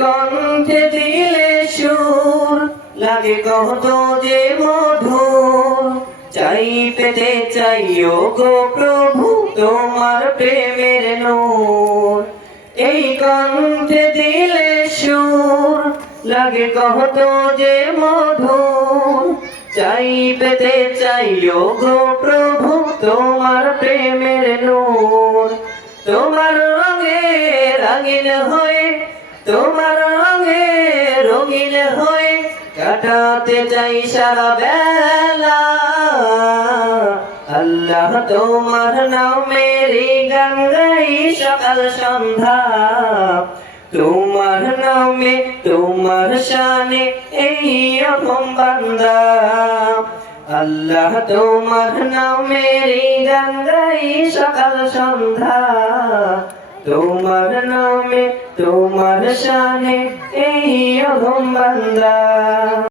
কণ্ঠে দিলে সুর লাগে কত যে মধুর, চাই পেতে চাই গো প্রভু তোমার প্রেমের নূর। এই কণ্ঠে দিলে সুর লাগে কত যে মধুর, চাই পেতে চাই গো প্রভু তোমার প্রেমের নূর। তোমার রঙে রঙিন হয়ে, তোমার রঙে রঙিন হয়ে কাটাতে চাই সারা বেলা। আল্লাহ তোমার নামেরই গান গাই সকাল সন্ধ্যা, তোমার নামে তোমার শানে এই রকম বান্দা। আল্লাহ তোমার নামেরই গান গাই সকাল সন্ধ্যা, তোমার নামে তোমার শানে এই রকম বান্দা।